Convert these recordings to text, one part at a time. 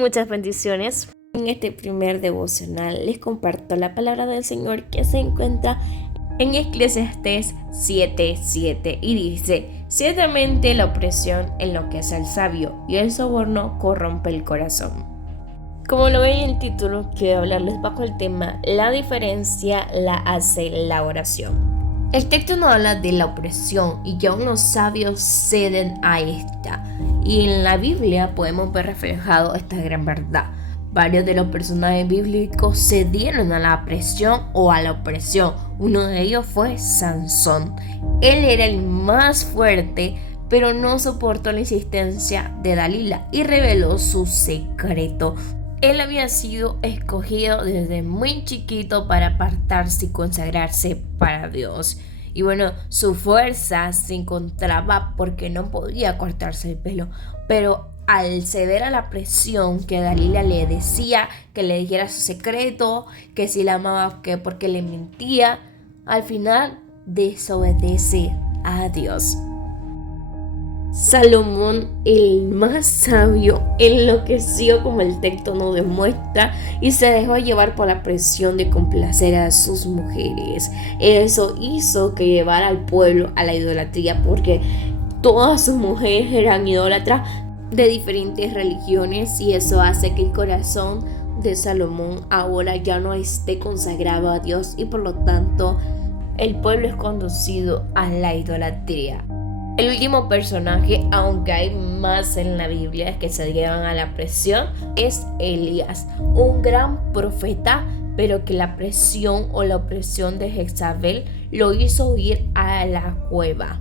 Muchas bendiciones. En este primer devocional les comparto la palabra del Señor que se encuentra en Eclesiastés 7:7 y dice: ciertamente la opresión enloquece al sabio y el soborno corrompe el corazón. Como lo ven en el título, quiero hablarles bajo el tema la diferencia la hace la oración. El texto nos habla de la opresión y que aún los sabios ceden a esta. Y en la Biblia podemos ver reflejado esta gran verdad. Varios de los personajes bíblicos cedieron a la presión o a la opresión. Uno de ellos fue Sansón. Él era el más fuerte, pero no soportó la insistencia de Dalila y reveló su secreto. Él había sido escogido desde muy chiquito para apartarse y consagrarse para Dios. Y bueno, su fuerza se encontraba porque no podía cortarse el pelo, pero al ceder a la presión que Dalila le decía que le dijera su secreto, que si la amaba, que porque le mentía, al final desobedece a Dios. Salomón, el más sabio, enloqueció como el texto nos demuestra y se dejó llevar por la presión de complacer a sus mujeres. Eso hizo que llevara al pueblo a la idolatría, porque todas sus mujeres eran idólatras de diferentes religiones, y eso hace que el corazón de Salomón ahora ya no esté consagrado a Dios y por lo tanto el pueblo es conducido a la idolatría. El último personaje, aunque hay más en la Biblia que se llevan a la presión, es Elías, un gran profeta, pero que la presión o la opresión de Jezabel lo hizo huir a la cueva.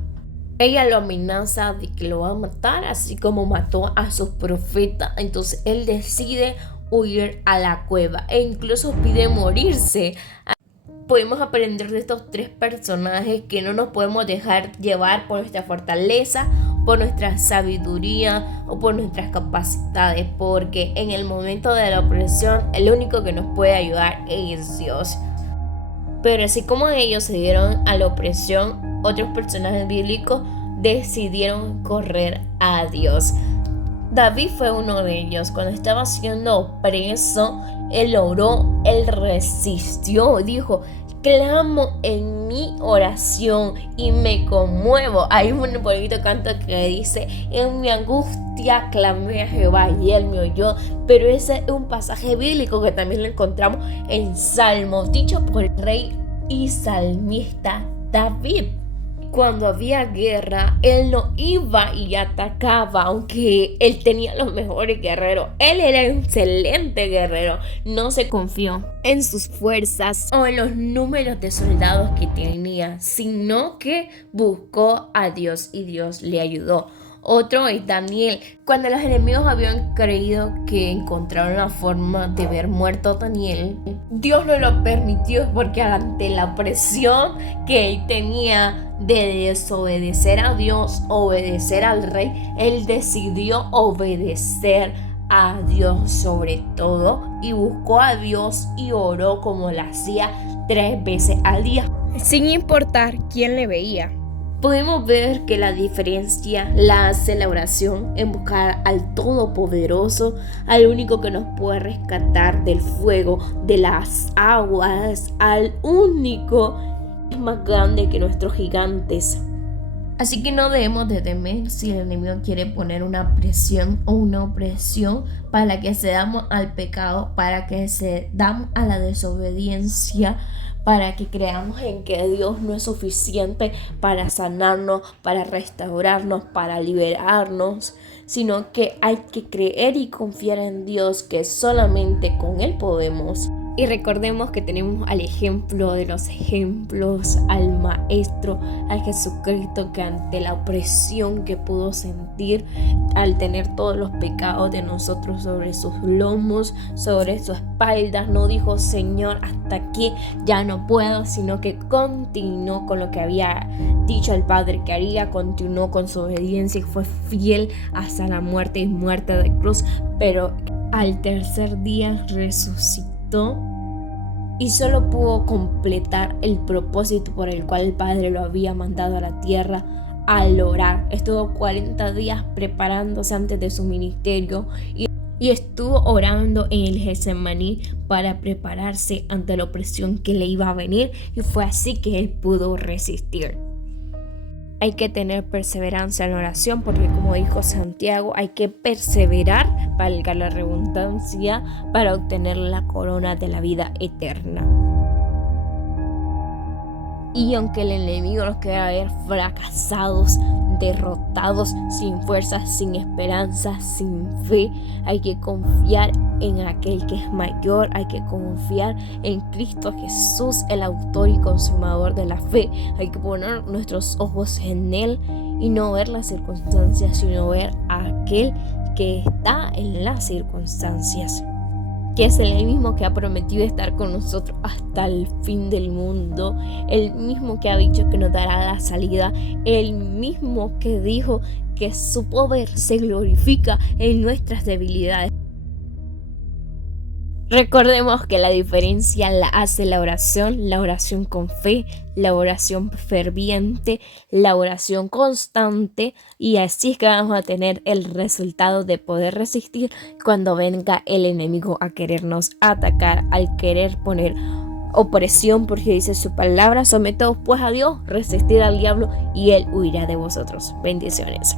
Ella lo amenaza de que lo va a matar, así como mató a sus profetas. Entonces él decide huir a la cueva e incluso pide morirse. Podemos aprender de estos tres personajes que no nos podemos dejar llevar por nuestra fortaleza, por nuestra sabiduría o por nuestras capacidades, porque en el momento de la opresión el único que nos puede ayudar es Dios. Pero así como ellos se dieron a la opresión, otros personajes bíblicos decidieron correr a Dios. David fue uno de ellos. Cuando estaba siendo preso, él oró, él resistió, dijo: clamo en mi oración y me conmuevo. Hay un bonito canto que dice: en mi angustia clamé a Jehová y él me oyó. Pero ese es un pasaje bíblico que también lo encontramos en Salmos, dicho por el rey y salmista David. Cuando había guerra, él no iba y atacaba, aunque él tenía los mejores guerreros. Él era un excelente guerrero. No se confió en sus fuerzas o en los números de soldados que tenía, sino que buscó a Dios y Dios le ayudó. Otro es Daniel. Cuando los enemigos habían creído que encontraron la forma de ver muerto a Daniel, Dios no lo permitió, porque ante la presión que él tenía de desobedecer a Dios, obedecer al rey, él decidió obedecer a Dios sobre todo y buscó a Dios y oró como lo hacía 3 veces al día, sin importar quién le veía. Podemos ver que la diferencia la hace la oración en buscar al Todopoderoso, al único que nos puede rescatar del fuego, de las aguas, al único que es más grande que nuestros gigantes. Así que no debemos de temer si el enemigo quiere poner una presión o una opresión para que cedamos al pecado, para que cedamos a la desobediencia, para que creamos en que Dios no es suficiente para sanarnos, para restaurarnos, para liberarnos, sino que hay que creer y confiar en Dios, que solamente con Él podemos. Y recordemos que tenemos al ejemplo de los ejemplos, al Maestro, a Jesucristo, que ante la opresión que pudo sentir al tener todos los pecados de nosotros sobre sus lomos, sobre su espalda, no dijo: Señor, hasta aquí, ya no puedo, sino que continuó con lo que había dicho al Padre que haría, continuó con su obediencia y fue fiel hasta la muerte y muerte de cruz. Pero al tercer día resucitó y solo pudo completar el propósito por el cual el Padre lo había mandado a la tierra al orar. Estuvo 40 días preparándose antes de su ministerio y y estuvo orando en el Getsemaní para prepararse ante la opresión que le iba a venir, y fue así que él pudo resistir. Hay que tener perseverancia en la oración porque, como dijo Santiago, hay que perseverar, valga la redundancia, para obtener la corona de la vida eterna. Y aunque el enemigo nos quiera ver fracasados, derrotados, sin fuerzas, sin esperanza, sin fe, hay que confiar en aquel que es mayor, hay que confiar en Cristo Jesús, el autor y consumador de la fe. Hay que poner nuestros ojos en Él y no ver las circunstancias, sino ver a aquel que está en las circunstancias, que es el mismo que ha prometido estar con nosotros hasta el fin del mundo, el mismo que ha dicho que nos dará la salida, el mismo que dijo que su poder se glorifica en nuestras debilidades. Recordemos que la diferencia la hace la oración con fe, la oración ferviente, la oración constante, y así es que vamos a tener el resultado de poder resistir cuando venga el enemigo a querernos atacar, al querer poner opresión, porque dice su palabra: someteos pues a Dios, resistid al diablo y él huirá de vosotros. Bendiciones.